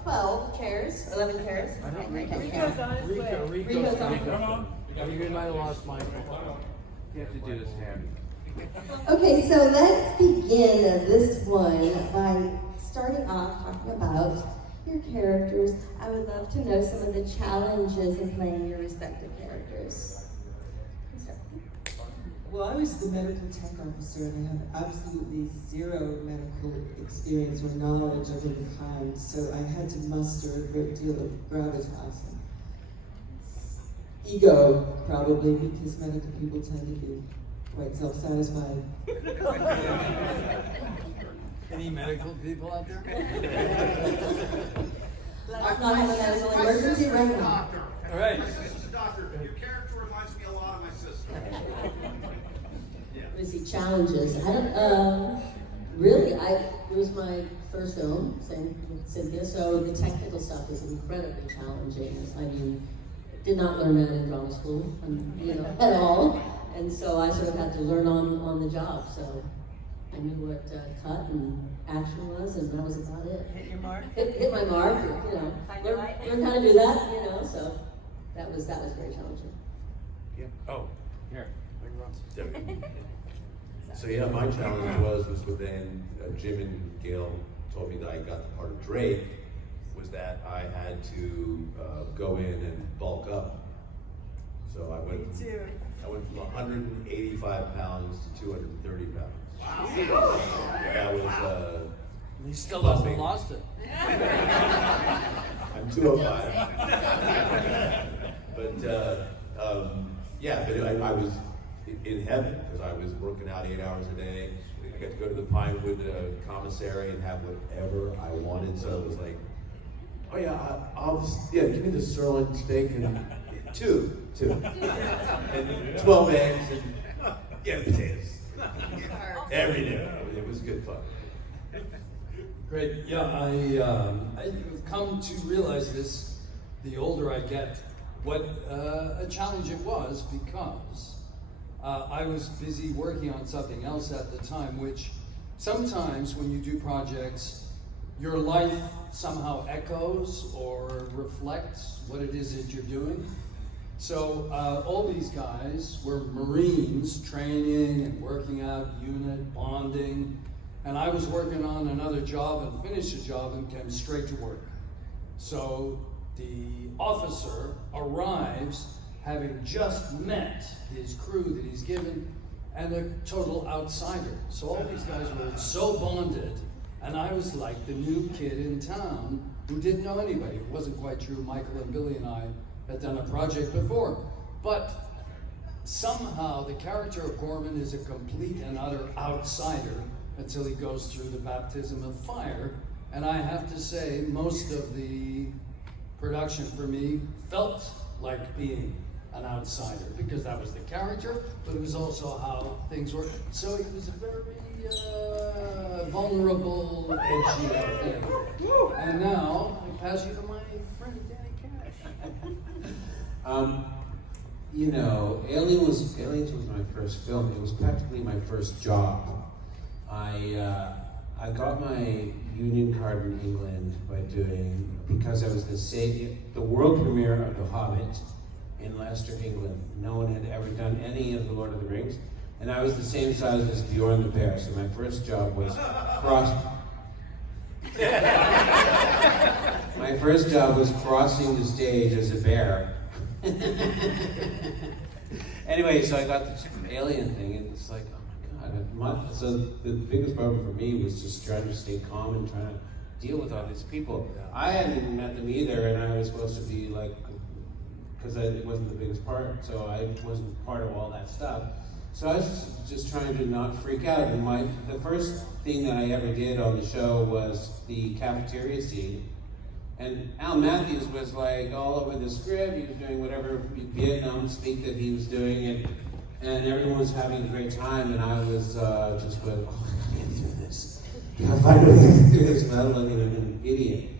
about 12 chairs, 11 chairs. Ricco's on his way. Ricco's on his way. Come on. You might have lost Michael. You have to do this, Harry. Okay, so let's begin this one by starting off talking about your characters. I would love to know some of the challenges in playing your respective characters. Well, I was the medical tech officer, and I have absolutely zero medical experience or knowledge of any kind, so I had to muster a great deal of gravitas and ego, probably, because medical people tend to be quite self-satisfied. Any medical people out there? Let's not have a medical emergency right now. All right. My sister's a doctor. Your character reminds me a lot of my sister. Let me see, challenges. I don't, really, it was my first film, same with Cynthia, so the technical stuff was incredibly challenging. I mean, did not learn that in drama school, at all. And so I sort of had to learn on the job. So I knew what cut and action was, and that was about it. Hit your mark. Hit my mark, learn how to do that, so that was very challenging. Yeah. Oh, here. So yeah, my challenge was within Jim and Gail told me that I got the part of Drake, was that I had to go in and bulk up. So I went from 185 pounds to 230 pounds. Wow. That was He still hasn't lost it. I'm 205. But I was in heaven because I was working out 8 hours a day. I got to go to the Pinewood commissary and have whatever I wanted. So it was like, oh yeah, give me the sirloin steak and two, and 12 eggs and potatoes every day. It was good fun. Great. Yeah, I've come to realize this the older I get, what a challenge it was, because I was busy working on something else at the time, which sometimes when you do projects, your life somehow echoes or reflects what it is that you're doing. So all these guys were Marines, training and working out, unit, bonding, and I was working on another job and finished the job and came straight to work. So the officer arrives having just met his crew that he's given, and a total outsider. So all these guys were so bonded, and I was like the new kid in town who didn't know anybody. It wasn't quite true. Michael and Billy and I had done a project before. But somehow the character of Gorman is a complete and utter outsider until he goes through the baptism of fire. And I have to say, most of the production for me felt like being an outsider, because that was the character, but it was also how things were. So it was a very vulnerable, edgy thing. And now I pass you to my friend Danny Kash. Aliens was my first film. It was practically my first job. I got my union card in England because I was the world premiere of The Hobbit in Leicester, England. No one had ever done any of the Lord of the Rings, and I was the same size as Bjorn the Bear. So my first job was crossing the stage as a bear. Anyway, so I got this alien thing, and it's like, oh my God. So the biggest problem for me was just trying to stay calm and trying to deal with all these people. I hadn't met them either, and I was supposed to be like, because it wasn't the biggest part, so I wasn't part of all that stuff. So I was just trying to not freak out. And the first thing that I ever did on the show was the cafeteria scene. And Al Matthews was like all over the script. He was doing whatever Vietnam speak that he was doing, and everyone was having a great time. And I was just going, oh, I can't do this. I finally get through this without looking like an idiot.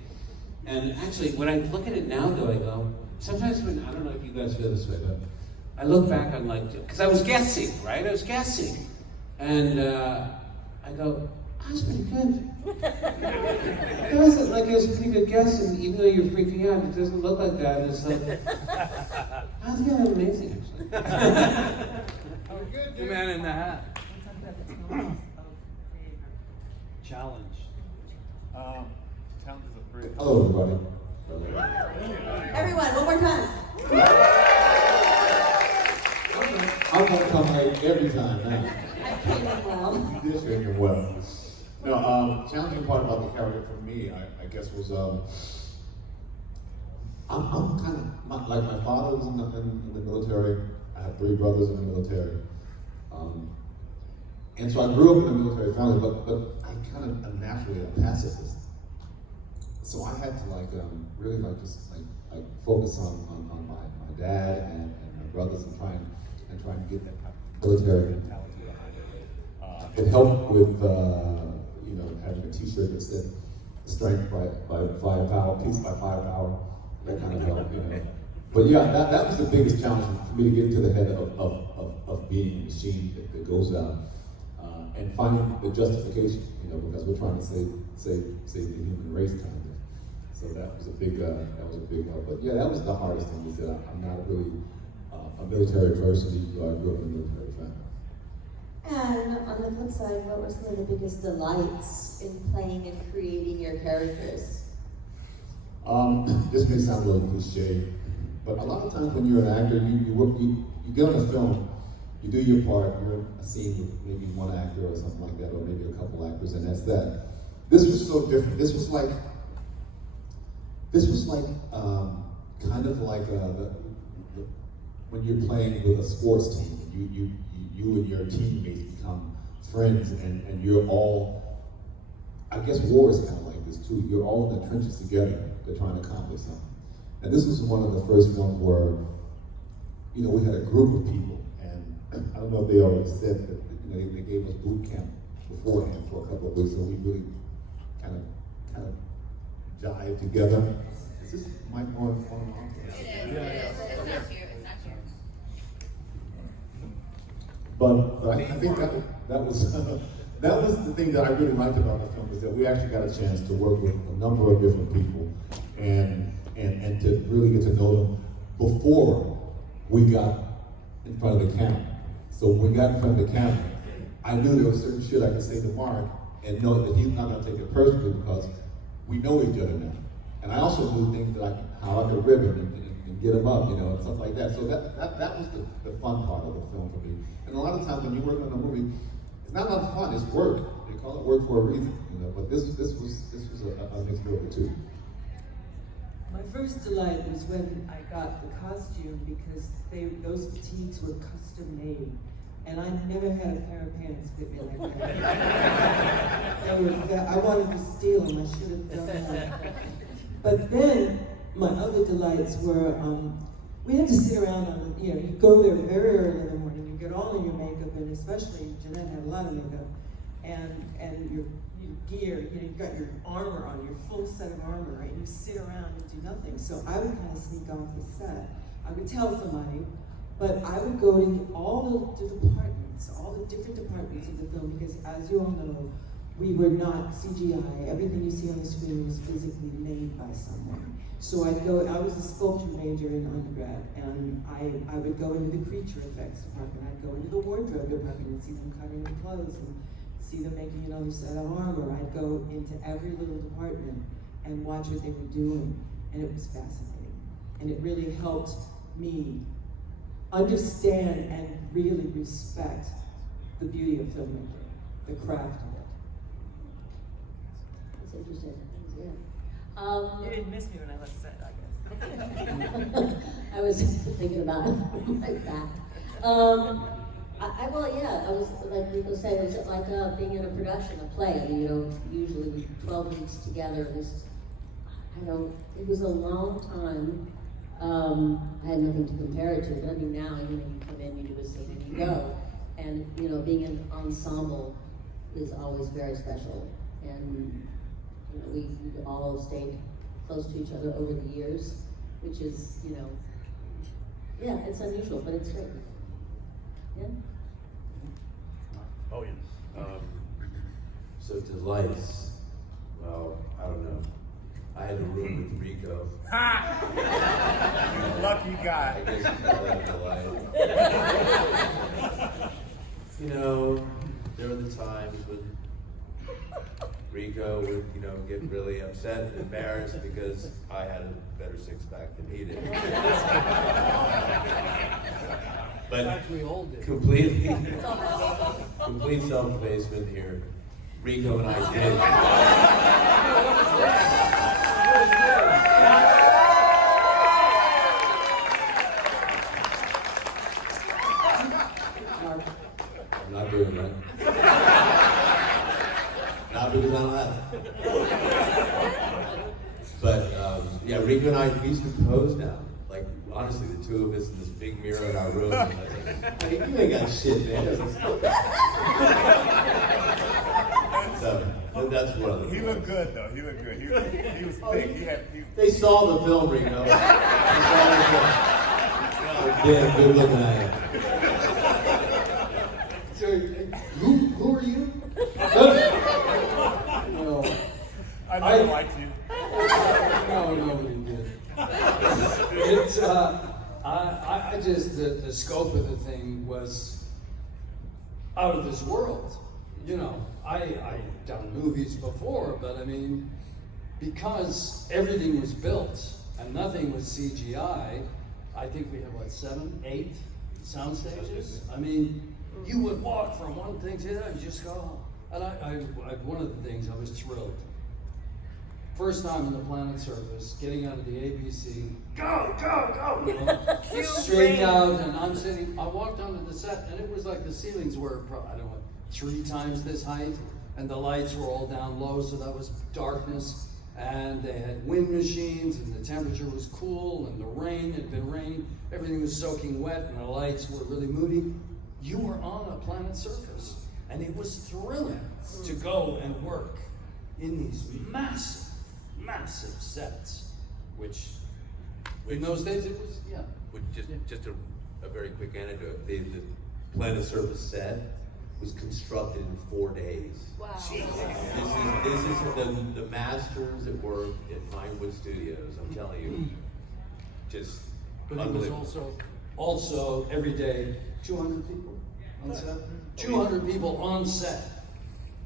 And actually, when I look at it now, though, I go, sometimes I don't know if you guys feel this way, but I look back on because I was guessing, right? I was guessing. And I go, I was pretty good. There wasn't like it was a pretty good guess, and even though you're freaking out, it doesn't look like that. And it's like, that's kind of amazing, actually. The man in the hat. Challenge. Challenges of bridge. Hello, everybody. Everyone, one more time. I'm gonna come late every time now. I came in well. You did train him well. No, challenging part about the character for me, I guess, was I'm kind of like my father was in the military. I have 3 brothers in the military, and so I grew up in a military family. But I kind of am naturally a pacifist, so I had to really just focus on my dad and my brothers and try and get that military mentality behind it. It helped with having a T-shirt that said "Strength by firepower, peace by firepower." That kind of helped, But yeah, that was the biggest challenge for me to get into the head of being a machine that goes out and finding the justification, because we're trying to save the human race kind of thing. So that was a big help. But yeah, that was the hardest thing, is that I'm not really a military person, even though I grew up in a military family. And on the flip side, what were some of the biggest delights in playing and creating your characters? This may sound a little cliche, but a lot of times when you're an actor, you get on a film, you do your part, you're in a scene with maybe one actor or something like that, or maybe a couple actors, and that's that. This was so different. This was like kind of like when you're playing with a sports team, you and your teammates become friends, and you're all, I guess war is kind of like this too. You're all in the trenches together to try and accomplish something. And this was one of the first ones where, we had a group of people, and I don't know if they already said that, they gave us boot camp beforehand for a couple of weeks, so we really kind of jive together. Is this mic on? It is. It's not you. It's not you. But I think that was that was the thing that I really liked about the film, is that we actually got a chance to work with a number of different people and to really get to know them before we got in front of the camera. So when we got in front of the camera, I knew there was certain shit I could say to Mark and know that he's not going to take it personally, because we know each other now. And I also knew things that how I could rib him and get him up, and stuff like that. So that was the fun part of the film for me. And a lot of times when you're working on a movie, it's not a lot of fun, it's work. They call it work for a reason, But this was a mixture of the two. My first delight was when I got the costume, because those fatigues were custom made. And I never had a pair of pants fit me like that. I wanted to steal them, I should have done that. But then, my other delights were, we had to sit around you go there very early in the morning, you get all of your makeup, and especially Jeanette had a lot of makeup, and your gear, you've got your armor on, your full set of armor, right? And you sit around and do nothing. So I would kind of sneak off the set. I would tell somebody, but I would go to all the departments, all the different departments of the film, because as you all know, we were not CGI. Everything you see on the screen was physically made by someone. So I was a sculpture major in undergrad, and I would go into the creature effects department. I'd go into the wardrobe department and see them cutting the clothes and see them making another set of armor. I'd go into every little department and watch what they were doing, and it was fascinating. And it really helped me understand and really respect the beauty of filmmaking, the craft of it. That's interesting. Yeah. You didn't miss me when I left set, I guess. I was thinking about it like that. I was like Ricco said, was it like being in a production, a play? I mean, usually we 12 weeks together. It was a long time. I had nothing to compare it to, but I mean now, you come in, you do a scene, and you go. And being an ensemble is always very special. And we all stayed close to each other over the years, which is, yeah, it's unusual, but it's great. Yeah? Oh, yes. So delights, well, I don't know. had a room with Ricco. You lucky guy. I guess you call that a delight. You know, there were the times when Ricco would, get really upset and embarrassed because I had a better six-pack than he did. But We all did. complete self-effacement here. Ricco and I did. I'm not doing that. Not because I'm not. But yeah, Ricco and I used to pose now. Like honestly, the two of us in this big mirror in our room. And I was like, hey, you ain't got shit, man. So that's one of them. He looked good though. He looked good. He was thick. They saw the film, Ricco. They saw the film. Yeah, good looking at him. So, who are you? No, I never liked you. no, nobody did. It's I just the scope of the thing was out of this world. I'd done movies before, but I mean, because everything was built and nothing was CGI, I think we had 7, 8 sound stages. I mean, you would walk from one thing to the other, you just go. And one of the things I was thrilled. First time on the planet surface, getting out of the ABC, go, straight out, and I walked onto the set, and it was like the ceilings were, 3 times this height, and the lights were all down low, so that was darkness, and they had wind machines, and the temperature was cool, and the rain had been raining, everything was soaking wet, and the lights were really moody. You were on a planet surface, and it was thrilling to go and work in these massive sets, which in those days it was, yeah. Just a very quick anecdote. The planet surface set was constructed in 4 days. Wow. This is the masters at work at Pinewood Studios. I'm telling you, just But it was unbelievable. also every day 200 people on set. 200 people on set,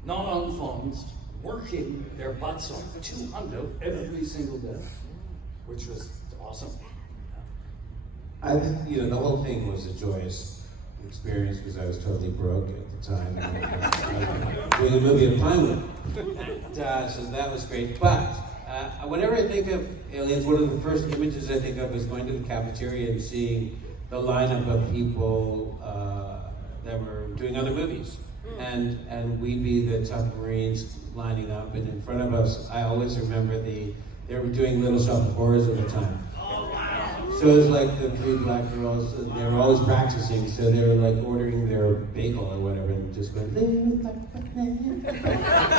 not on phones, working their butts off. 200 every single day, which was awesome. I think, the whole thing was a joyous experience because I was totally broke at the time. And doing a movie at Pinewood. So that was great. But whenever I think of Aliens, one of the first images I think of is going to the cafeteria and seeing the lineup of people that were doing other movies. And we'd be the tough Marines lining up, and in front of us, I always remember they were doing Little Shop of Horrors at the time. So it was like the 3 black girls, and they were always practicing, so they were like ordering their bagel or whatever, and just going,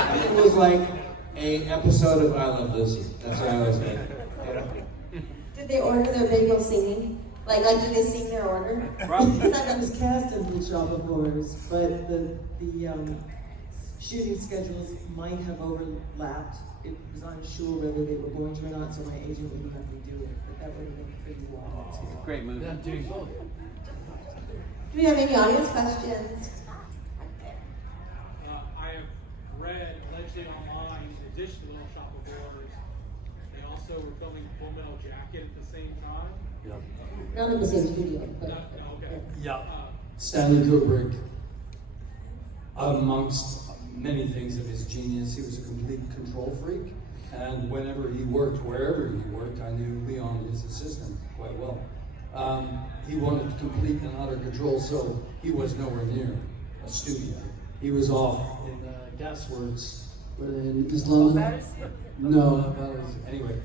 it was like an episode of I Love Lucy. That's what I always think. Did they order their bagel singing? Like did they sing their order? It was cast in Little Shop of Horrors, but the shooting schedules might have overlapped. It was unsure whether they were going to or not, so my agent wouldn't let me do it. But that would have been pretty wild too. Great movie. Do we have any audience questions? I have read allegedly online, in addition to Little Shop of Horrors, they also were filming Full Metal Jacket at the same time. Yep. Not in the same studio, but. Okay. Yeah. Stanley Kubrick, amongst many things of his genius, he was a complete control freak. And whenever he worked, wherever he worked, I knew Leon, his assistant, quite well. He wanted complete and utter control, so he was nowhere near a studio. He was off in Gasworks, in East London. No, anyway.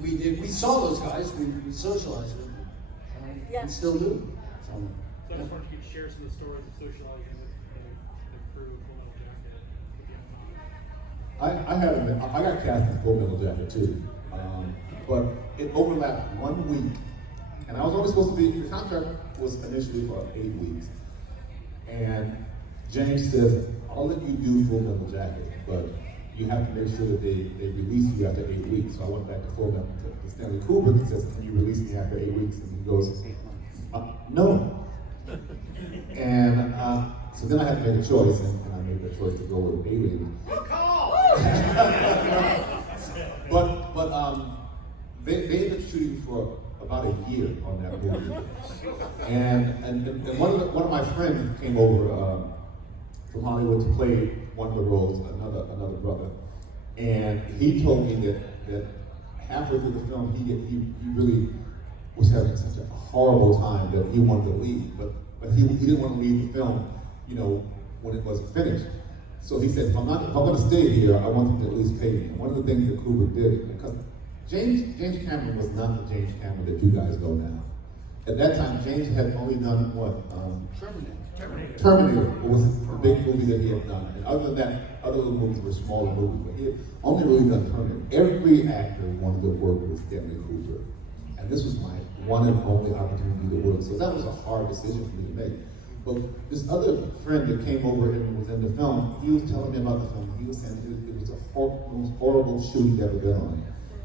We saw those guys, we socialized with them, and still do. So, So I just wanted you to share some of the stories of socializing with the crew of Full Metal Jacket. If you have time. I got cast in Full Metal Jacket too, but it overlapped 1 week, and I was only supposed to be. The contract was initially for 8 weeks, and James said, "I'll let you do Full Metal Jacket, but you have to make sure that they release you after 8 weeks. So I went back to phone up to Stanley Kubrick and says, can you release me after 8 weeks? And he goes, no. And so then I had to make a choice, and I made the choice to go with Alien. But they ended up shooting for about a year on that movie. And one of my friends came over from Hollywood to play one of the roles, another brother. And he told me that halfway through the film, he really was having such a horrible time that he wanted to leave. But he didn't want to leave the film, when it wasn't finished. So he said, if I'm going to stay here, I want them to at least pay me. And one of the things that Kubrick did, because James Cameron was not the James Cameron that you guys know now. At that time, James had only done what? Terminator was the big movie that he had done. And other than that, other little movies were smaller movies, but he had only really done Terminator. Every actor wanted to work with Stanley Kubrick. And this was my one and only opportunity to work. So that was a hard decision for me to make. But this other friend that came over and was in the film, he was telling me about the film. He was saying it was the most horrible shoot he'd ever been on.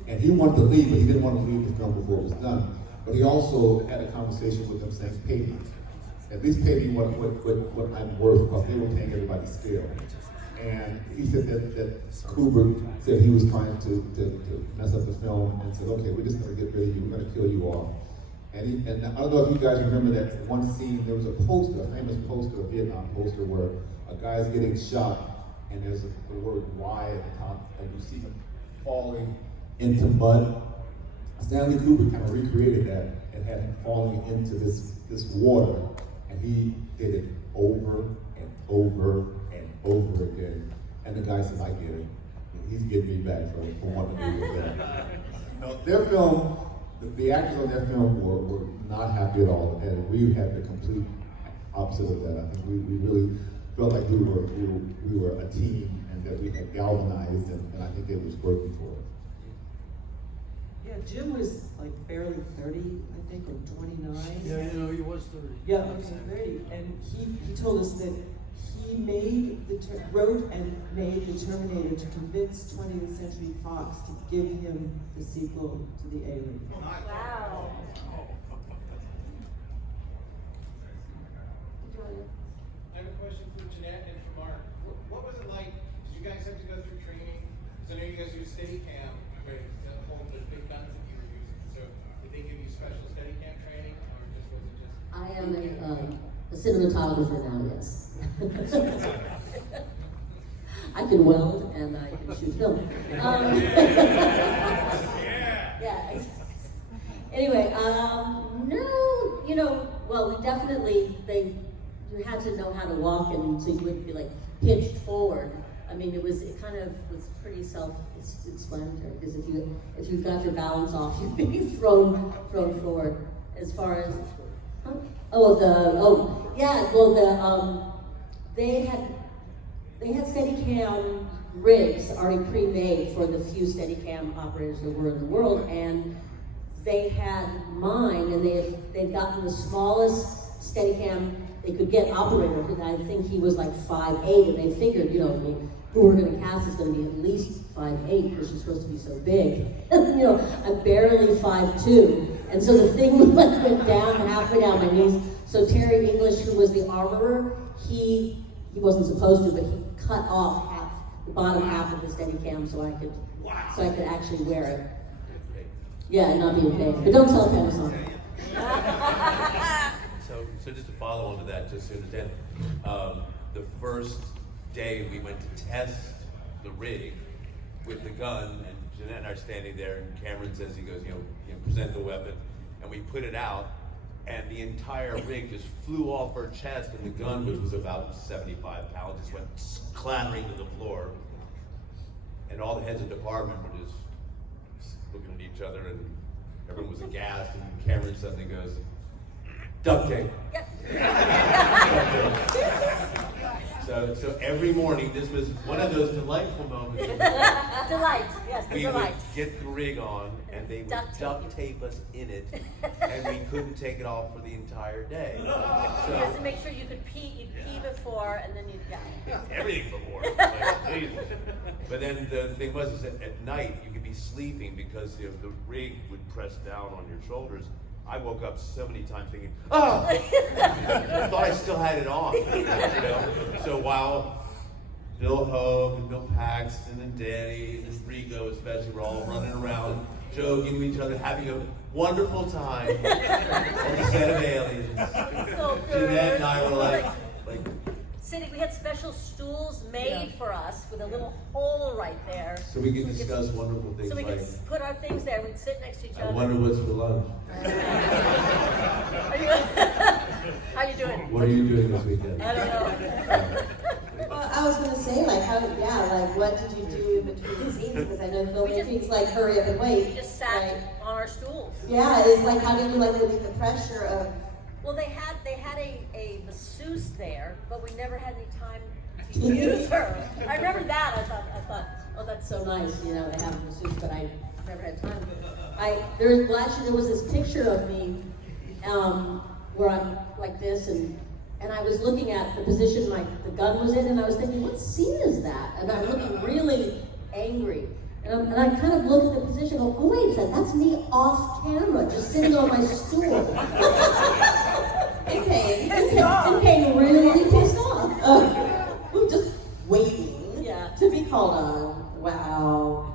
And he wanted to leave, but he didn't want to leave the film before it was done. But he also had a conversation with them saying, pay me. At least pay me what I'm worth, because they were paying everybody's scale. And he said that Kubrick said he was trying to mess up the film and said, okay, we're just going to get rid of you, we're going to kill you off. And I don't know if you guys remember that one scene, there was a poster, a famous poster, a Vietnam poster, where a guy's getting shot and there's the word Y at the top, and you see him falling into mud. Stanley Kubrick kind of recreated that and had him falling into this water, and he did it over and over and over again. And the guy says, I get it. He's getting me back for wanting to do that. Now, their film, the actors on their film were not happy at all, and we had the complete opposite of that. I think we really felt like we were a team, and that we had galvanized, and I think it was working for us. Yeah, Jim was like barely 30, I think, or 29. Yeah, he was 30. Yeah, okay, 30. And he told us that he wrote and made the Terminator to convince 20th Century Fox to give him the sequel to the Alien. Wow. I have a question for Jeanette and for Mark. What was it like? Did you guys have to go through training? Because I know you guys use Steadicam, right? The big guns that you were using. So did they give you special Steadicam training, or just was it just? I am a cinematographer now, yes. I can weld and I can shoot film. Yeah. Anyway, no, well, we definitely, you had to know how to walk, and so you wouldn't be like pitched forward. I mean, it kind of was pretty self-explanatory, because if you got your balance off, you'd be thrown forward. As far as, they had Steadicam rigs already pre-made for the few Steadicam operators there were in the world, and they had mine, and they'd gotten the smallest Steadicam they could get operator, and I think he was like 5'8", and they figured, who we're going to cast is going to be at least 5'8", because she's supposed to be so big. I'm barely 5'2", and so the thing went down halfway down my knees. So Terry English, who was the armorer, he wasn't supposed to, but he cut off the bottom half of the Steadicam so I could actually wear it. Yeah, and not be in pain. But don't tell Panasonic. So just to follow on to that, just to understand, the first day we went to test the rig with the gun, and Jeanette and I are standing there, and Cameron says, he goes, present the weapon, and we put it out, and the entire rig just flew off her chest, and the gun, which was about 75 pounds, just went clattering to the floor, and all the heads of department were just looking at each other, and everyone was aghast, and Cameron suddenly goes, duct tape. So every morning, this was one of those delightful moments. Delight, yes, the We would delight. get the rig on, and they would duct tape us in it, and we couldn't take it off for the entire day. Yes, and make sure you could pee, you'd pee before, and then you'd, Everything before. Like, Jesus. But then the thing was, is that at night you could be sleeping because the rig would press down on your shoulders. I woke up so many times thinking, I thought I still had it on. You know? So while Bill Hogue and Bill Paxton and Danny and Ricco especially were all running around, joking with each other, having a wonderful time on the set of Aliens. So Jeanette and I were like sitting, we had special stools made for us with a little hole right there. so we could discuss wonderful things So we like, could put our things there, we'd sit next to each I other. wonder what's for lunch. How you doing? What are you doing this weekend? I don't know. Well, I was gonna say, what did you do in between scenes? Because I know filmmaking's like hurry up and wait. We just sat on our stools. Yeah, it's like, how did you relieve the pressure of? Well, they had a masseuse there, but we never had any time to use her. I remember that. I thought, Oh, that's so nice, to have a masseuse, but I never had time. Last year there was this picture of me where I'm like this, and I was looking at the position the gun was in, and I was thinking, what scene is that? And I'm looking really angry. And I kind of look at the position and go, oh, wait a second, that's me off camera, just sitting on my stool. In pain, really pissed off. We're just waiting to be called on. Wow.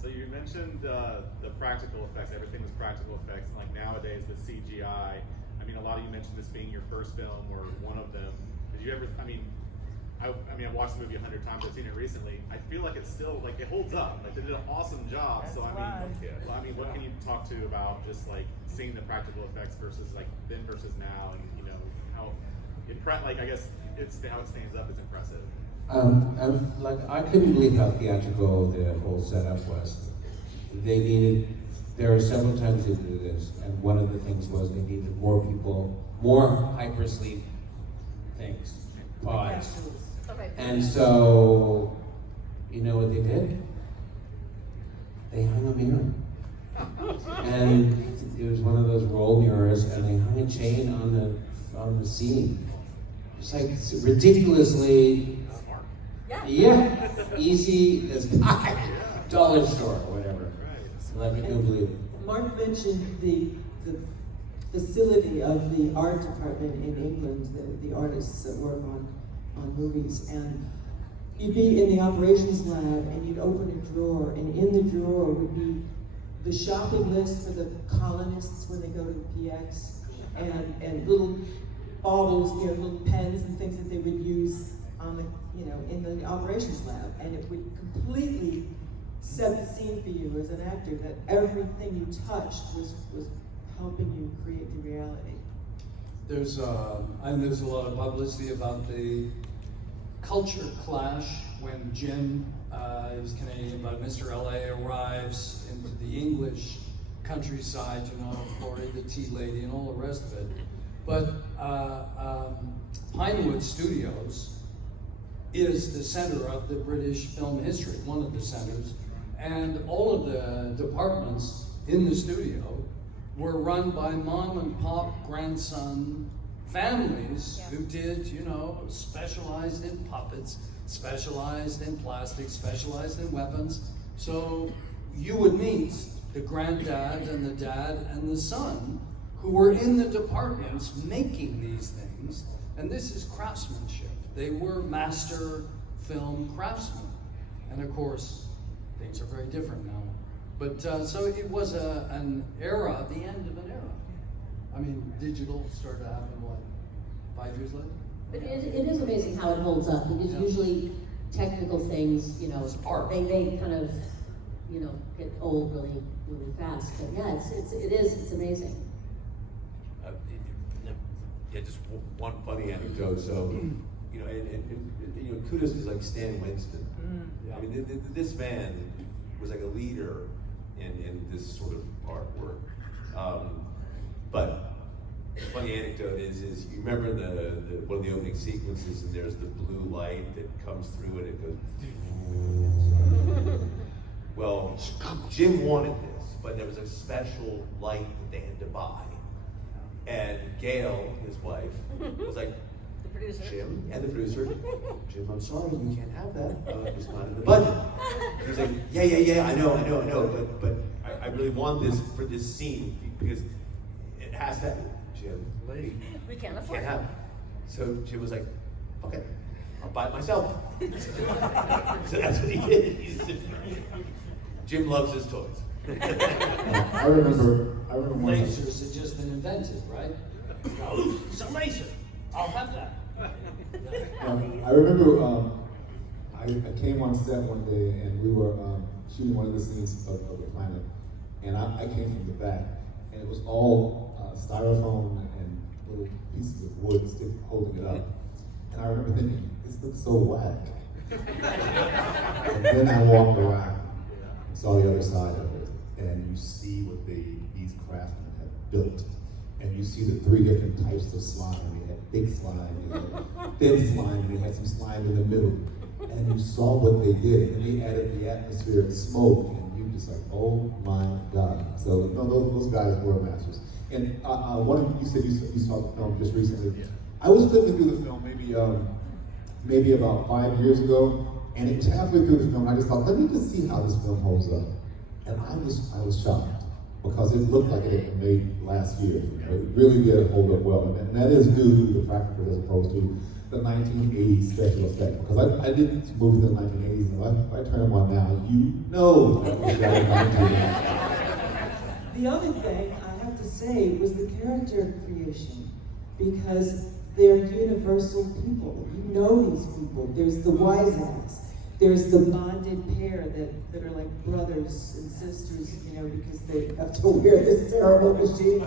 So you mentioned the practical effects. Everything was practical effects. Like nowadays with CGI, I mean, a lot of you mentioned this being your first film or one of them. Did you ever? I've watched the movie 100 times. I've seen it recently. I feel like it's still it holds up. Like they did an awesome job. That's so what can you talk to about just like seeing the practical effects versus like then versus now, and how I guess how it stands up is impressive. I couldn't believe how theatrical the whole setup was. There are several times they did this, and one of the things was they needed more people, more hypersleep things, pods. And so, you know what they did? They hung a mirror. And it was one of those roll mirrors, and they hung a chain on the scene. It's like ridiculously, easy as pie, dollar store or whatever. Let me go believe it. Mark mentioned the facility of the art department in England, the artists that work on movies, and you'd be in the operations lab and you'd open a drawer, and in the drawer would be the shopping list for the colonists when they go to the PX, and little baubles, little pens and things that they would use on in the operations lab, and it would completely set the scene for you as an actor, that everything you touched was helping you create the reality. There's a lot of publicity about the culture clash when Jim, he was Canadian, but Mr. LA arrives into the English countryside, Corey, the tea lady, and all the rest of it. But Pinewood Studios is the center of the British film history, one of the centers, and all of the departments in the studio were run by mom and pop grandson families who did, specialized in puppets, specialized in plastics, specialized in weapons. So you would meet the granddad and the dad and the son who were in the departments making these things, and this is craftsmanship. They were master film craftsmen. And of course, things are very different now. But so it was an era, the end of an era. I mean, digital started to happen, 5 years later? But it is amazing how it holds up, because usually technical things, It's art. they kind of, get old really, really fast. But yeah, it's amazing. Just one funny anecdote. So, and kudos to like Stan Winston. I mean, this man was like a leader in this sort of artwork. But funny anecdote is you remember the one of the opening sequences, and there's the blue light that comes through and it goes. Well, Jim wanted this, but there was a special light that they had to buy, and Gail, his wife, was like, The producer. Jim and the producer, Jim, I'm sorry, you can't have that. It's not in the budget. He was like, yeah, I know, but I really want this for this scene because it has to. Jim, We can't afford have it. So Jim was like, okay, I'll buy it myself. So that's what he did. Jim loves his toys. I remember one time. Lasers had just been invented, right? Oh, it's a laser. I'll have that. I remember I came on set one day and we were shooting one of the scenes of the planet, and I came from the back, and it was all styrofoam and little pieces of wood holding it up. And I remember thinking, this looks so whack. And then I walked around and saw the other side of it, and you see what these craftsmen have built. And you see the 3 different types of slime. They had big slime, they had thin slime, and they had some slime in the middle. And you saw what they did, and they added the atmospheric smoke, and you just like, oh my God. So no, those guys were masters. And you said you saw the film just recently. I was flipping through the film maybe about 5 years ago, and it was halfway through the film, I just thought, let me just see how this film holds up. And I was shocked, because it looked like it had been made last year. It really did hold up well, and that is due to the practical as opposed to the 1980s special effect. Because I did movies in the 1980s, and if I turn them on now, you know that was done in 1980s. The other thing I have to say was the character creation, because they're universal people. You know these people. There's the Wisacks. There's the bonded pair that are like brothers and sisters, because they have to wear this terrible machine.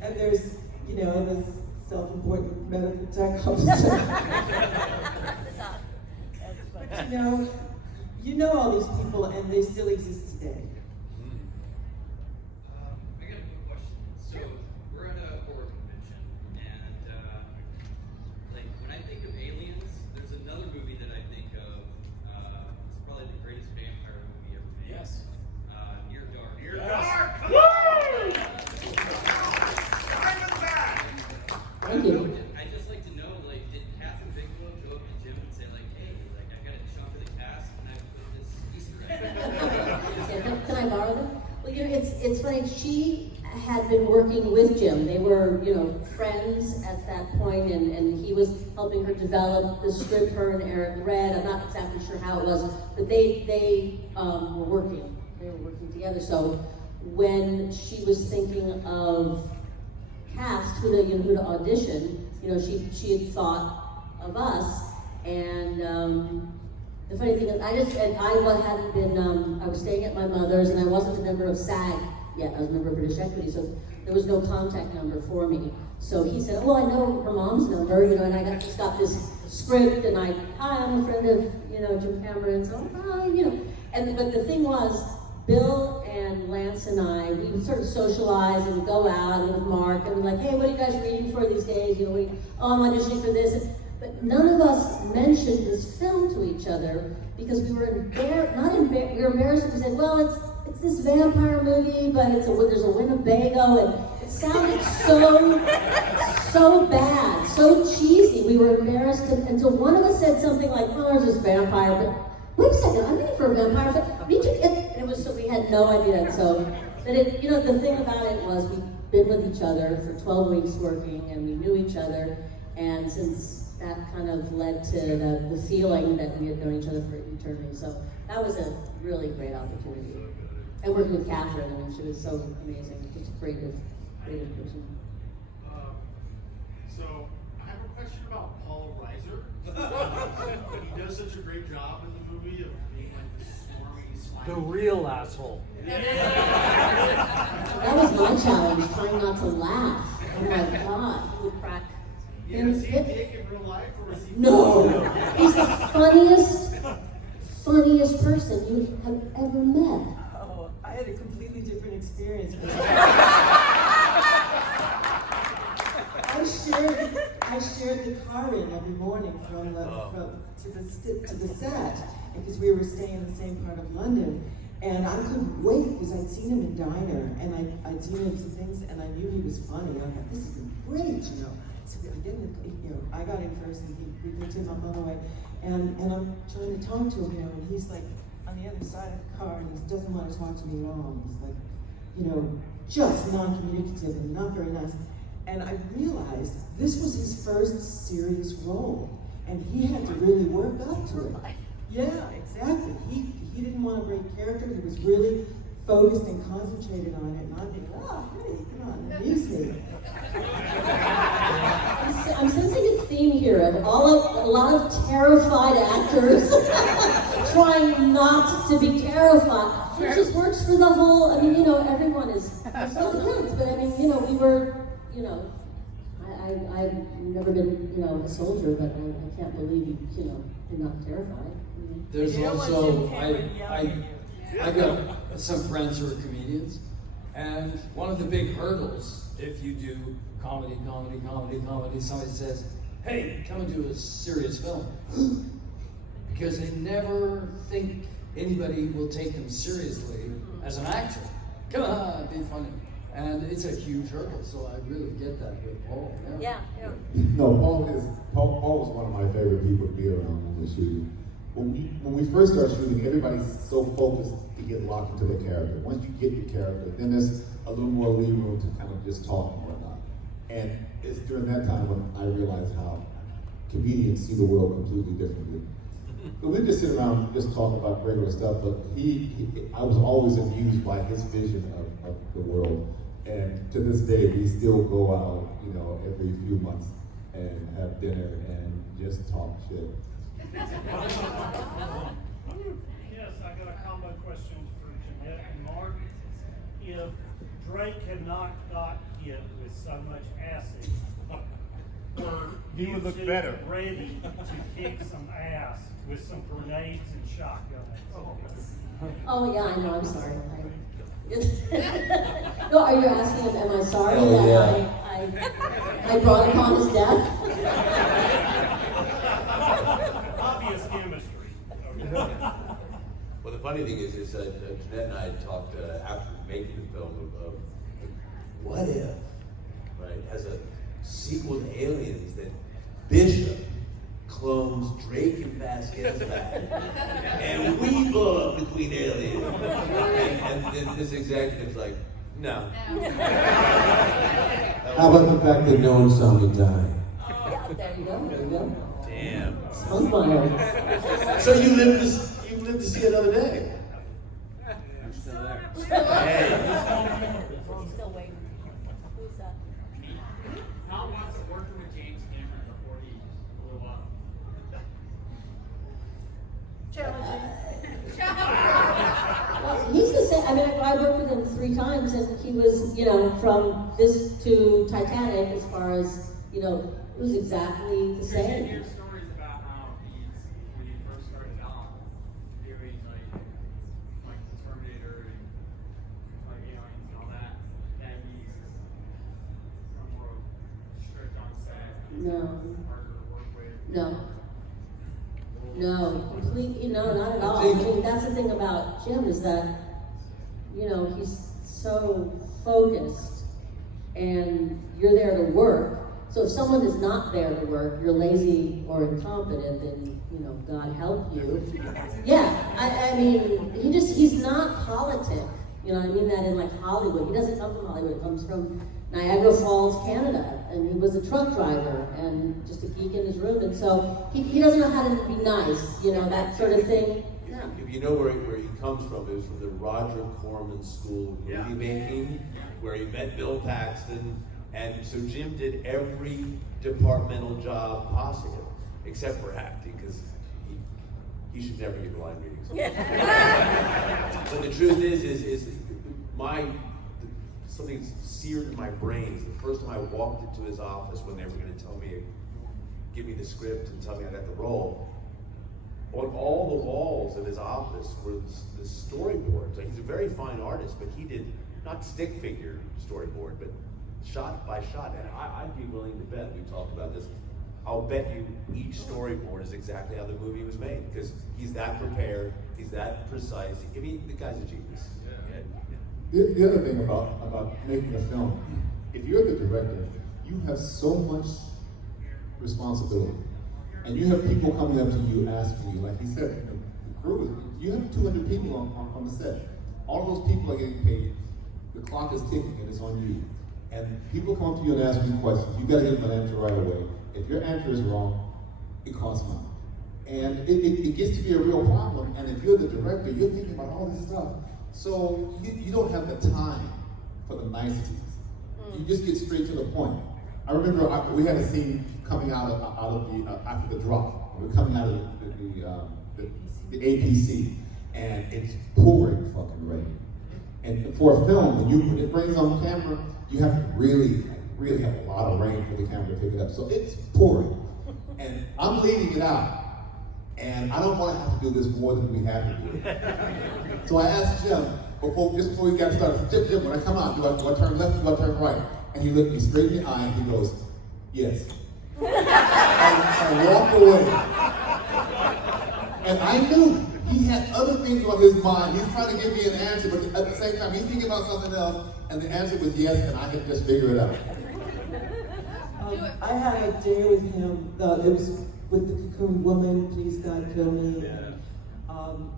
And there's, this self-important medical tech officer. But you know all these people, and they still exist today. I got a quick question. So we're at a horror convention, and when I think of aliens, there's another movie that I think of. It's probably the greatest vampire movie ever made. Yes. Near Dark. Near Dark! Woo! Thank you. I'd just like to know, did Catherine Bigelow go up to Jim and say, hey, I got a shot for the cast, and I put this Easter egg? Can I borrow them? Well, it's funny. She had been working with Jim. They were, friends at that point, and he was helping her develop the script. Her and Eric read. I'm not exactly sure how it was, but they were working. They were working together. So when she was thinking of cast, who to audition, she had thought of us, and the funny thing is, I hadn't been, I was staying at my mother's, and I wasn't a member of SAG yet. I was a member of British Equity, so there was no contact number for me. So he said, oh, I know her mom's number, and I just got this script, and hi, I'm a friend of, Jim Cameron, so, but the thing was, Bill and Lance and I, we would sort of socialize and go out and with Mark, and we're like, hey, what are you guys reading for these days? I'm auditioning for this. But none of us mentioned this film to each other because we were we were embarrassed. We said, well, it's this vampire movie, but there's a Winnebago, and it sounded so bad, so cheesy. We were embarrassed until one of us said something like, well, there's this vampire, but wait a second, I'm ready for a vampire film. And it was so we had no idea. So, but the thing about it was we'd been with each other for 12 weeks working, and we knew each other, and since that kind of led to the feeling that we had known each other for eternity. So that was a really great opportunity. And working with Catherine, she was so amazing, just a creative person. So I have a question about Paul Reiser. He does such a great job in the movie of being like this stormy, slimy. The real asshole. That was my challenge, trying not to laugh. Oh my God, he would crack. Yeah, is he a dick in real life, or is he? No, he's the funniest person you have ever met. Oh, I had a completely different experience. to the set, because we were staying in the same part of London. And I couldn't wait because I'd seen him in Diner, and I'd seen him in some things, and I knew he was funny. I thought, this is great, you know. So I got in first, and we picked him up on the way, and I'm trying to talk to him, you know, and he's like on the other side of the car, and he doesn't want to talk to me long. He's like, you know, just non-communicative and not very nice. And I realized this was his first serious role, and he had to really work up to it. Yeah, exactly. He didn't want to break character. He was really focused and concentrated on it. And I'd be, oh, hey, come on, amuse me. I'm sensing a theme here of a lot of terrified actors trying not to be terrified. It just works for the whole. I mean, you know, everyone is so intense, but I mean, you know, we were, you know, I've never been, you know, a soldier, but I can't believe you know, you're not terrified. There's also, I got some friends who are comedians, and one of the big hurdles, if you do comedy, somebody says, hey, come and do a serious film. Because they never think anybody will take them seriously as an actor. Come on, be funny. And it's a huge hurdle, so I really get that with Paul. Yeah. No, Paul was one of my favorite people to be around when we're shooting. When we first start shooting, everybody's so focused to get locked into the character. Once you get your character, then there's a little more leeway room to kind of just talk and whatnot. And it's during that time when I realized how comedians see the world completely differently. But we just sit around and just talk about regular stuff, but I was always amused by his vision of the world. And to this day, we still go out, you know, every few months and have dinner and just talk shit. Yes, I got a combo question for Jeanette and Mark. If Drake had not got hit with so much acid, were He would look two better. ready to kick some ass with some grenades and shotguns? Oh yeah, I know. I'm sorry. No, are you asking? Am I sorry Oh, that yeah. I brought upon his death? Obvious chemistry. Well, the funny thing is Jeanette and I had talked after making the film of what if, right, as a sequel to Aliens, that Bishop clones Drake and Vasquez back, and we blow up the Queen Alien. And this executive's like, no. How about the fact that no one saw me die? Yeah, there you go. Damn. Sunfire. So you live to see another day. I'm still there. Hey. He's still waiting. Who's that? How was it working with James Cameron before he blew up? Well, he's the same. I mean, I worked with him 3 times, and he was, you know, from this to Titanic, as far as, you know, it was exactly the same. You hear stories about how when he first started out, doing like the Terminator and like Aliens and all that he's more strict on set. No. Harder to work with. No, completely, no, not at all. I mean, that's the thing about Jim is that, you know, he's so focused and you're there to work. So if someone is not there to work, you're lazy or incompetent, then, you know, God help you. Yeah, I mean, he's not politic. You know, I mean that in like Hollywood. He doesn't come from Hollywood, he comes from Niagara Falls, Canada, and he was a truck driver and just a geek in his room, and so he doesn't know how to be nice, you know, that sort of thing. Yeah. If you know where he comes from, it was from the Roger Corman School of movie making, where he met Bill Paxton, and so Jim did every departmental job possible, except for acting, because he should never get line readings. But the truth is something seared in my brain. Is the first time I walked into his office when they were going to give me the script and tell me I got the role. On all the walls of his office were the storyboards. Like, he's a very fine artist, but he did not stick figure storyboard, but shot by shot. And I'd be willing to bet, we talked about this I'll bet you each storyboard is exactly how the movie was made, because he's that prepared, he's that precise. I mean, the guy's a genius. The other thing about making a film, if you're the director, you have so much responsibility. And you have people coming up to you asking you, like he said, the crew, you have 200 people on the set. All those people are getting paid. The clock is ticking and it's on you. And people come up to you and ask you questions. You gotta give them an answer right away. If your answer is wrong, it costs money. And it gets to be a real problem. And if you're the director, you're thinking about all this stuff. So you don't have the time for the niceties. You just get straight to the point. I remember we had a scene coming out of the after the drop. We're coming out of the APC, and it's pouring fucking rain. And for a film, when it rains on camera, you have to really have a lot of rain for the camera to pick it up. So it's pouring, and I'm leaving it out. And I don't want to have to do this more than we have to do. So I asked Jim, just before we got started, Jim, when I come out, do I turn left, do I turn right? And he looked me straight in the eye and he goes, yes. and walked away. And I knew he had other things on his mind. He's trying to give me an answer, but at the same time, he's thinking about something else, and the answer was yes, and I had to just figure it out. I had a day with him, it was with the Cocoon Woman, Please God Kill Me.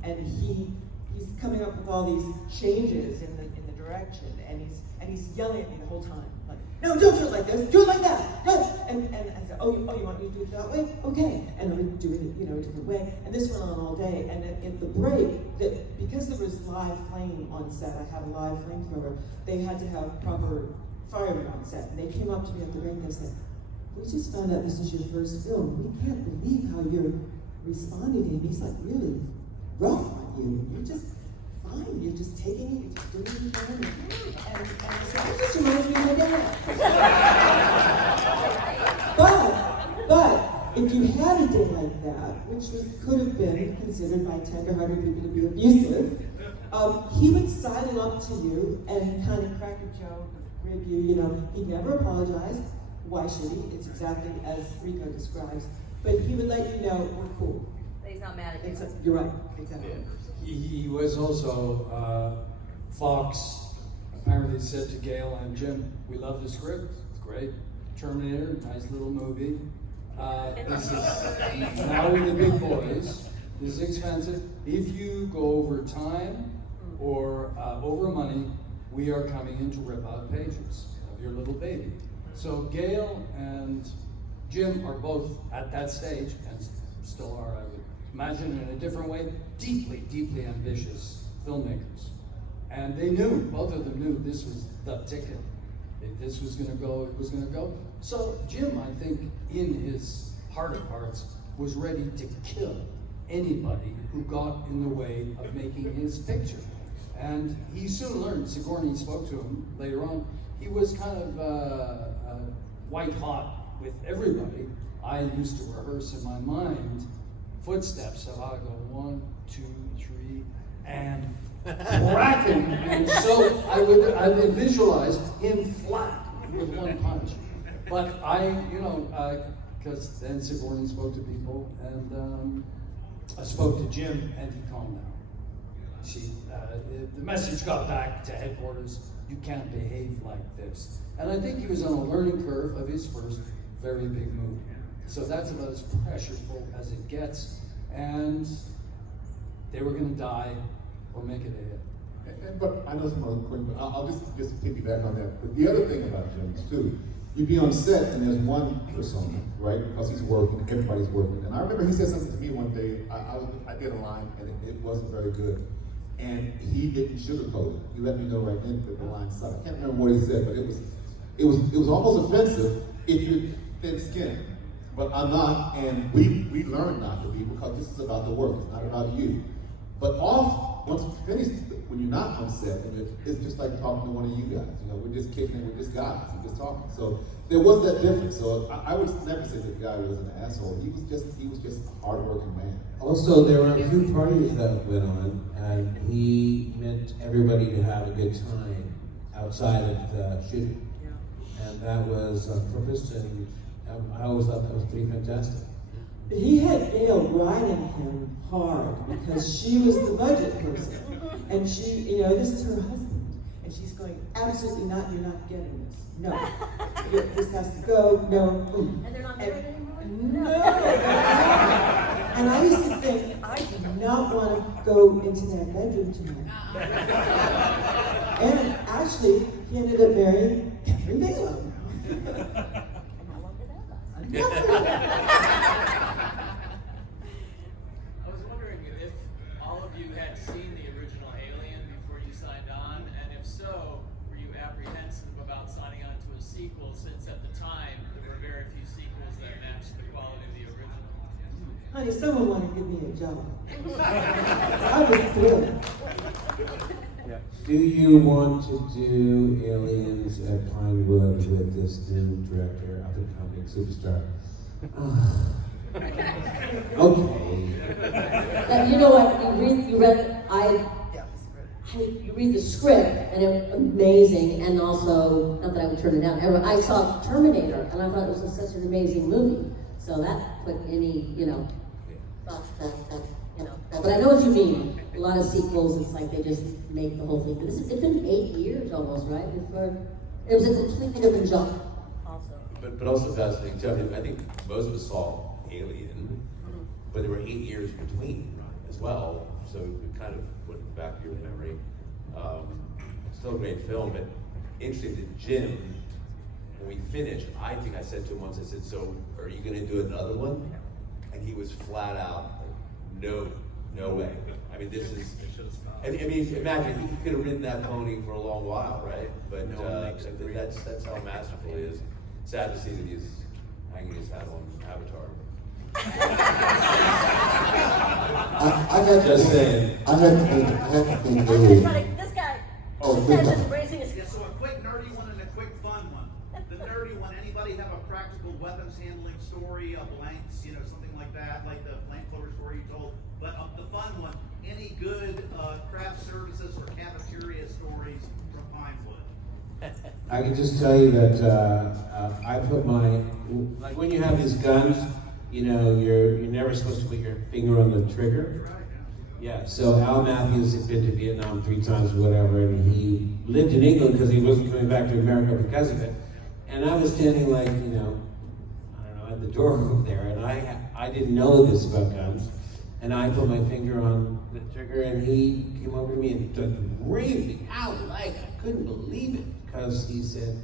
And he's coming up with all these changes in the direction, and he's yelling at me the whole time, like, no, don't do it like this, do it like that. No. And I said, oh, you want me to do it that way? Okay. And I would do it, a different way. And this went on all day. And in the break, because there was live flame on set, I had a live flamethrower, they had to have proper firemen on set. And they came up to me at the break and they said, we just found out this is your first film. We can't believe how you're responding to him. He's like really rough on you. You're just fine. You're just taking it. You're just doing what you can. And I said, that just reminds me of my dad. But if you had a day like that, which could have been considered by tender-hearted people to be abusive, he would sidle up to you and kind of crack a joke, rib you. He'd never apologize. Why should he? It's exactly as Ricco describes. But he would let you know, we're cool. But he's not mad at you. You're right, exactly. He was also, Fox apparently said to Gail and Jim, we love the script, it's great. Terminator, nice little movie. This is now with the big boys. This is expensive. If you go over time or over money, we are coming in to rip out pages of your little baby. So Gail and Jim are both at that stage, and still are, I would imagine in a different way, deeply, deeply ambitious filmmakers. And they knew, both of them knew this was the ticket. If this was gonna go, it was gonna go. So Jim, I think, in his heart of hearts, was ready to kill anybody who got in the way of making his picture. And he soon learned, Sigourney spoke to him later on, he was kind of white hot with everybody. I used to rehearse in my mind footsteps of how to go 1, 2, 3, and cracking. And so I would visualize him flat with one punch. But because then Sigourney spoke to people, and I spoke to Jim, and he calmed down. The message got back to headquarters, you can't behave like this. And I think he was on a learning curve of his first very big movie. So that's about as pressureful as it gets. And they were gonna die or make it a hit. But I know some other quick, but I'll just piggyback on that. But the other thing about Jim is too, you'd be on set and there's one persona, right? Because he's working, everybody's working. And I remember he said something to me one day, I did a line and it wasn't very good. And he didn't sugarcoat it. He let me know right then that the line sucked. I can't remember what he said, but it was almost offensive if you're thin-skinned. But I'm not, and we learned not to be, because this is about the work, it's not about you. But once you finish, when you're not on set, it's just like talking to one of you guys. We're just kicking it with just guys, we're just talking. So there was that difference. So I would never say that the guy was an asshole. He was just a hardworking man. Also, there were a few parties that went on, and he meant everybody to have a good time outside of the shooting. And that was on purpose, and I always thought that was pretty fantastic. But he had Gail riding him hard because she was the budget person. And she, this is her husband. And she's going, absolutely not, you're not getting this. No. This has to go, no. And they're not married anymore? No. And I used to think, I do not want to go into that bedroom tonight. And actually, he ended up marrying Catherine Bigelow. I was wondering if all of you had seen the original Alien before you signed on, and if so, were you apprehensive about signing on to a sequel, since at the time there were very few sequels that matched the quality of the original? Honey, someone wanted to give me a job. I was thrilled. Do you want to do Aliens at Pinewood with this new director, up and coming superstar? Okay. You know what? You read the script, and it was amazing. And also, not that I would turn it down. I saw Terminator, and I thought it was such an amazing movie. So that put any, But I know what you mean. A lot of sequels, it's like they just make the whole thing. It's been 8 years almost, right? Before it was a completely different genre. But also fascinating too. I mean, I think most of us saw Alien, but there were 8 years between as well. So it kind of went back to your memory. Still a great film, but interesting that Jim, when we finished, I think I said to him once, I said, so are you going to do another one? And he was flat out, no way. I mean, this is, I mean, imagine, he could have ridden that pony for a long while, right? But that's how masterful he is. Sad to see that he's hanging his hat on Avatar. I got Just saying. I had to think really. This guy. Oh, This please. guy's just embracing his. Yeah, so a quick nerdy one and a quick fun one. The nerdy one, anybody have a practical weapons handling story, a blanks, something like that, like the flamethrower story you told. But the fun one, any good craft services or cafeteria stories from Pinewood? I can just tell you that I put like when you have these guns, you're never supposed to put your finger on the trigger. Yeah, so Al Matthews had been to Vietnam 3 times or whatever, and he lived in England because he wasn't coming back to America because of it. And I was standing like, at the door over there, and I didn't know this about guns. And I put my finger on the trigger, and he came over to me and raved me out like I couldn't believe it, because he said,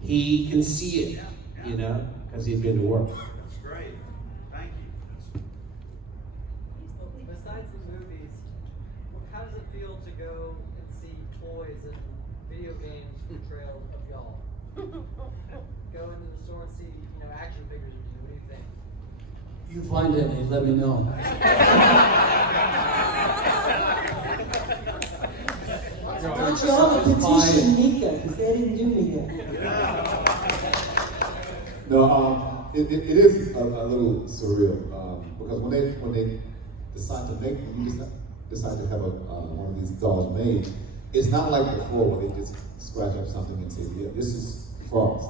he can see it, because he'd been to war. That's great. Thank you. Besides the movies, how does it feel to go and see toys and video games portrayals of y'all? Go into the store and see, action figures of you. What do you think? You find any, let me know. Don't you all petition Mika, because they didn't do me yet. No, it is a little surreal because when they decide to make, when you decide to have one of these dolls made, it's not like before where they just scratch up something and say, yeah, this is Frost.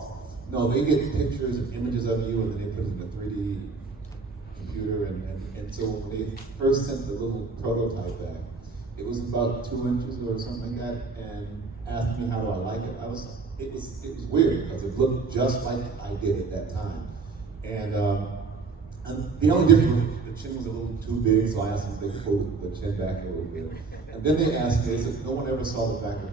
No, they get pictures and images of you, and then they put it in a 3D computer, and so when they first sent the little prototype back, it was about 2 inches or something like that, and asked me how do I like it. It was weird because it looked just like I did at that time, and the only difference was the chin was a little too big, so I asked them if they could pull the chin back a little bit, and then they asked me, they said, no one ever saw the back of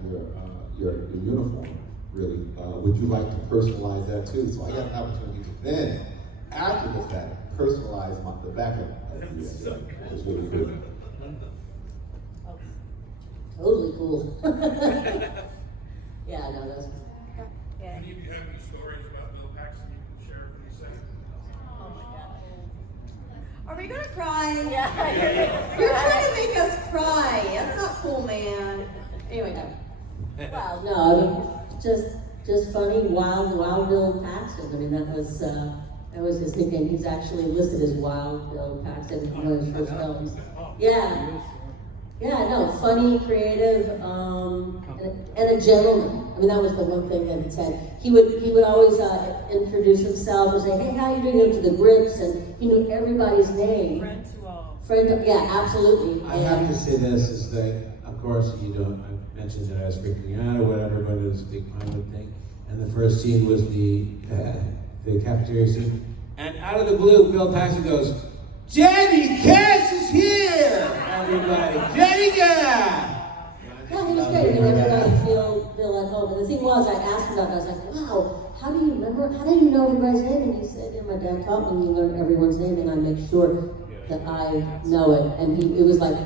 your uniform, really. Would you like to personalize that too? So I got an opportunity to then, after the fact, personalize the back of it. It was really good. Totally cool. Yeah, no, that's. Yeah. Any of you have any stories about Bill Paxton you can share for me, second? Oh my gosh. Are we gonna cry? Yeah. You're trying to make us cry. That's not cool, man. Anyway, no. Well, no, I mean, just funny, Wild Bill Paxton. I mean, that was his nickname. He's actually listed as Wild Bill Paxton in one of his first films. Yeah. Yeah, no, funny, creative, and a gentleman. I mean, that was the one thing that he said. He would always introduce himself and say, "Hey, how you doing?" To the grips, and he knew everybody's name. Friend to all. Yeah, absolutely. I have to say this is that, of course, I mentioned that I was freaking out or whatever, but it was a big Pinewood thing. And the first scene was the cafeteria scene. And out of the blue, Bill Paxton goes, "Jenny, Kash is here!" Everybody, Jenny, yeah! Yeah, he was great. He made everybody feel at home. And the thing was, I asked him about it. I was like, "Wow, how do you know everybody's name?" And he said, "My dad taught me you learn everyone's name, and I make sure that I know it." And it was like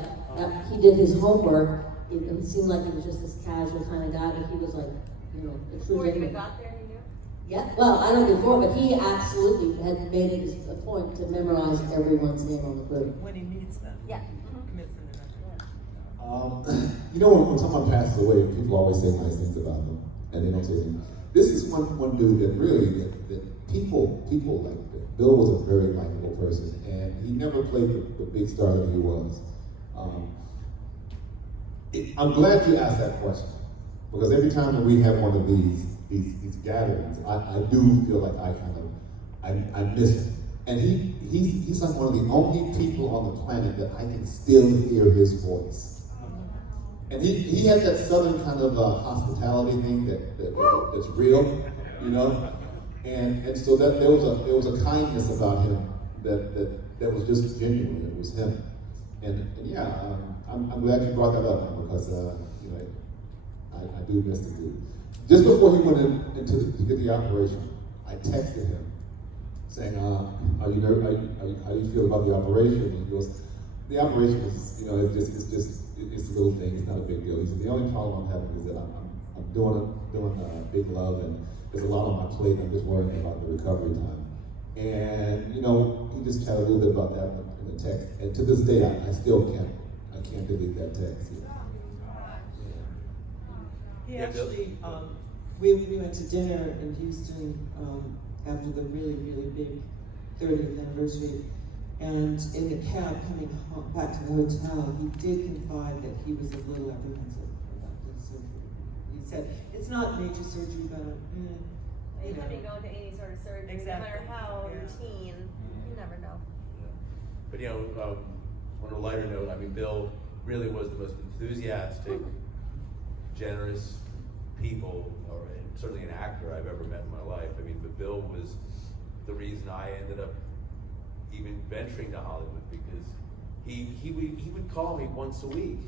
he did his homework. It seemed like he was just this casual kind of guy, but he was like, a true Before you even gentleman. got there, he knew? Yeah, well, I don't know before, but he absolutely had made it a point to memorize everyone's name on the group. When he meets them. Yeah. Commits them to that. When someone passes away, people always say nice things about them, and they don't say anything. This is one dude that really, that people like. Bill was a very likable person, and he never played the big star that he was. I'm glad you asked that question, because every time that we have one of these gatherings, I do feel like I miss him. And he's like one of the only people on the planet that I can still hear his voice. And he had that southern kind of hospitality thing that's real, And so that there was a kindness about him that was just genuine. It was him. And yeah, I'm glad you brought that up, because I do miss the dude. Just before he went to get the operation, I texted him saying, "How do you feel about the operation?" And he goes, "The operation is, it's a little thing. It's not a big deal." He said, "The only problem I'm having is that I'm doing big love, and there's a lot on my plate. I'm just worrying about the recovery time." And he just chatted a little bit about that in the text. And to this day, I still can't delete that text. He actually, we went to dinner in Houston after the really, really big 30th anniversary. And in the cab coming back to the hotel, he did confide that he was a little apprehensive about the surgery. He said, "It's not major surgery, but Anytime you go into any sort of surgery, Exactly. no matter how Yeah. routine, you never know. But on a lighter note, Bill really was the most enthusiastic, generous and certainly an actor I've ever met in my life. But Bill was the reason I ended up even venturing to Hollywood, because he would call me once a week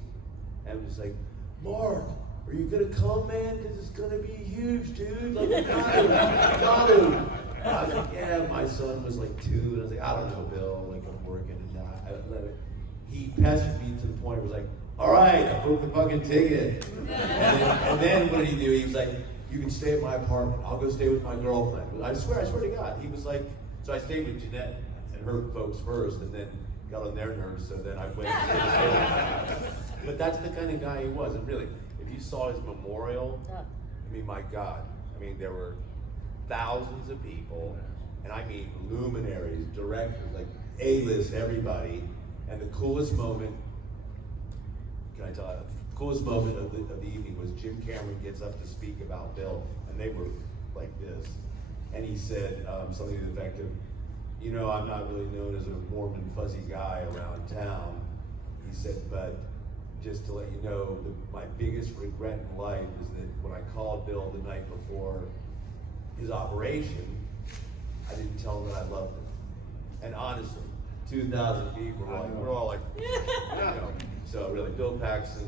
and was like, "Mark, are you gonna come, man? Because it's gonna be huge, dude. Like, got to." I was like, "Yeah." My son was like 2, and I was like, "I don't know, Bill. Like, I'm working." And he pestered me to the point where he was like, "All right, I booked the fucking ticket." And then what did he do? He was like, "You can stay at my apartment. I'll go stay with my girlfriend." I swear to God, he was like. So I stayed with Jeanette and her folks first, and then got on their nerves. So then I went. But that's the kind of guy he was, and really. If you saw his memorial, my God. There were thousands of people, and luminaries, directors, like A-list, everybody. And the coolest moment, can I tell you, the coolest moment of the evening was Jim Cameron gets up to speak about Bill, and they were like this. And he said something to the effect of, "I'm not really known as a warm and fuzzy guy around town." He said, "But just to let you know, my biggest regret in life is that when I called Bill the night before his operation, I didn't tell him that I loved him." And honestly, 2,000 people we're all like, So really, Bill Paxton.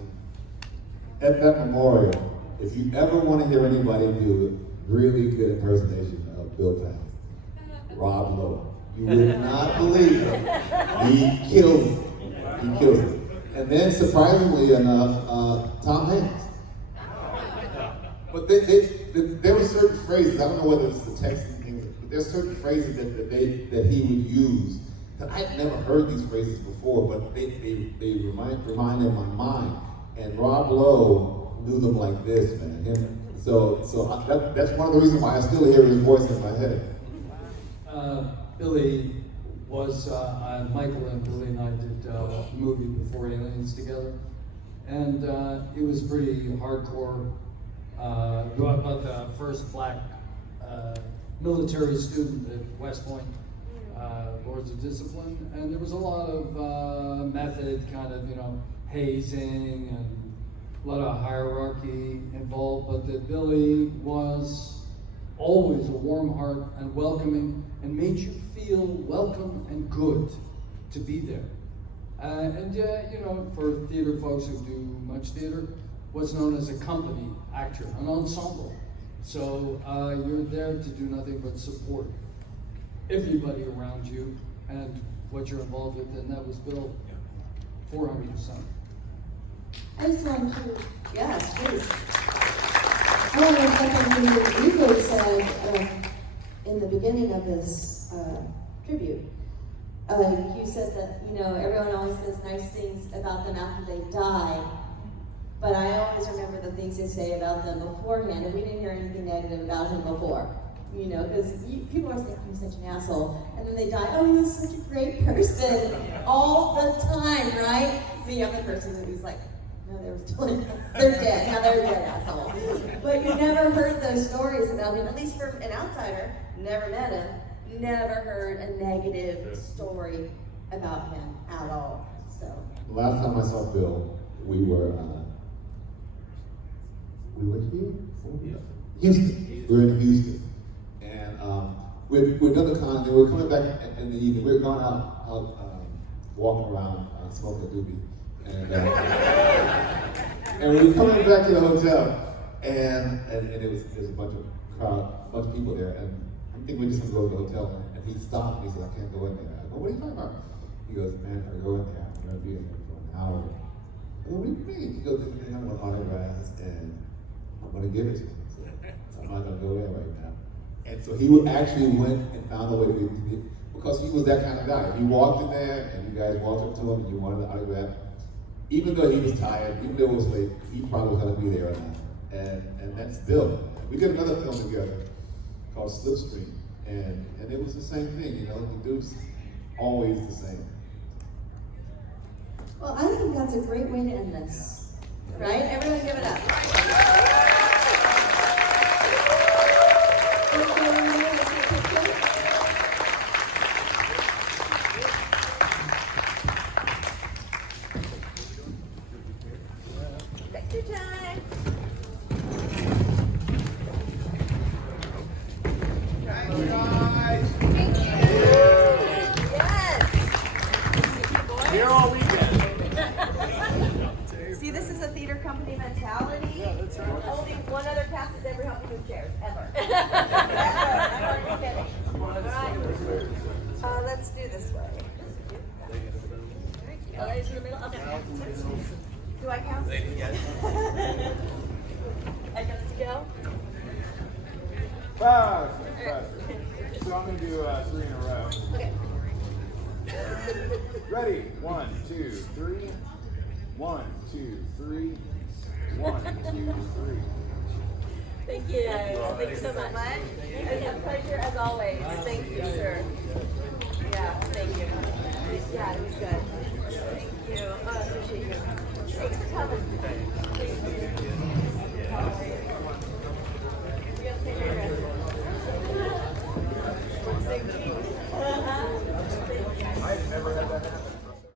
At that memorial, if you ever want to hear anybody do a really good impersonation of Bill Paxton, Rob Lowe. You would not believe it. He kills it. And then, surprisingly enough, Tom Hanks. But there were certain phrases, I don't know whether it's the texting thing, but there's certain phrases that he would use that I'd never heard these phrases before, but they remind in my mind. And Rob Lowe knew them like this, man. That's one of the reasons why I still hear his voice in my head. Billy was, Michael and Billy and I did a movie before Aliens together, And it was pretty hardcore. About the first black military student at West Point, Boards of Discipline, and there was a lot of method, kind of, hazing and a lot of hierarchy involved, but that Billy was always a warm heart and welcoming and made you feel welcome and good to be there. For theater folks who do much theater, what's known as a company actor, an ensemble. So you're there to do nothing but support everybody around you and what you're involved with, and that was Bill, 400%. I just want to, yes, please. I want to second what Ricco said in the beginning of this tribute. You said that, everyone always says nice things about them after they die, but I always remember the things they say about them beforehand, and we didn't hear anything negative about him before. Because people always think, he's such an asshole, and then they die, oh, he was such a great person, all the time, right? The other person who's like, no, they're dead, now they're dead, asshole. But you never heard those stories about him, at least from an outsider, never met him, never heard a negative story about him at all, so. The last time I saw Bill, we were here? Houston. We were in Houston. And we'd done the con, and we were coming back in the evening. We were going out walking around, smoking a doobie. And we were coming back to the hotel, and it was a bunch of people there, and I think we just going to go to the hotel, and he stopped, and he said, I can't go in there. I go, what are you talking about? He goes, man, if I go in there, I'm going to be in there for an hour. I go, what do you mean? He goes, I want autographs, and I'm going to give it to him. So I'm not going to go in right now. And so he actually went and found a way to get it, because he was that kind of guy. He walked in there, and you guys walked up to him, and you wanted an autograph. Even though he was tired, even though it was late, he probably was going to be there or not. And that's Bill. We did another film together called Slipstream, and it was the same thing, the dude's always the same. Well, I think that's a great way to end this, right? Everyone give it up. Picture time. Here all weekend. See, this is a theater company mentality. Yeah, that's right. Only one other cast has ever helped me with chairs, ever. Ever. I'm not even kidding. All right. Let's do this way. Oh, ladies in the middle? Okay. Do I count? Yes. I got to go? Perfect. So I'm going to do 3 in a row. Okay. Ready? 1, 2, 3. 1, 2, 3. 1, 2, 3. Thank you. Thank you so much. It's a pleasure as always. Thank you, sir. Yeah, thank you. Yeah, it was good. Thank you.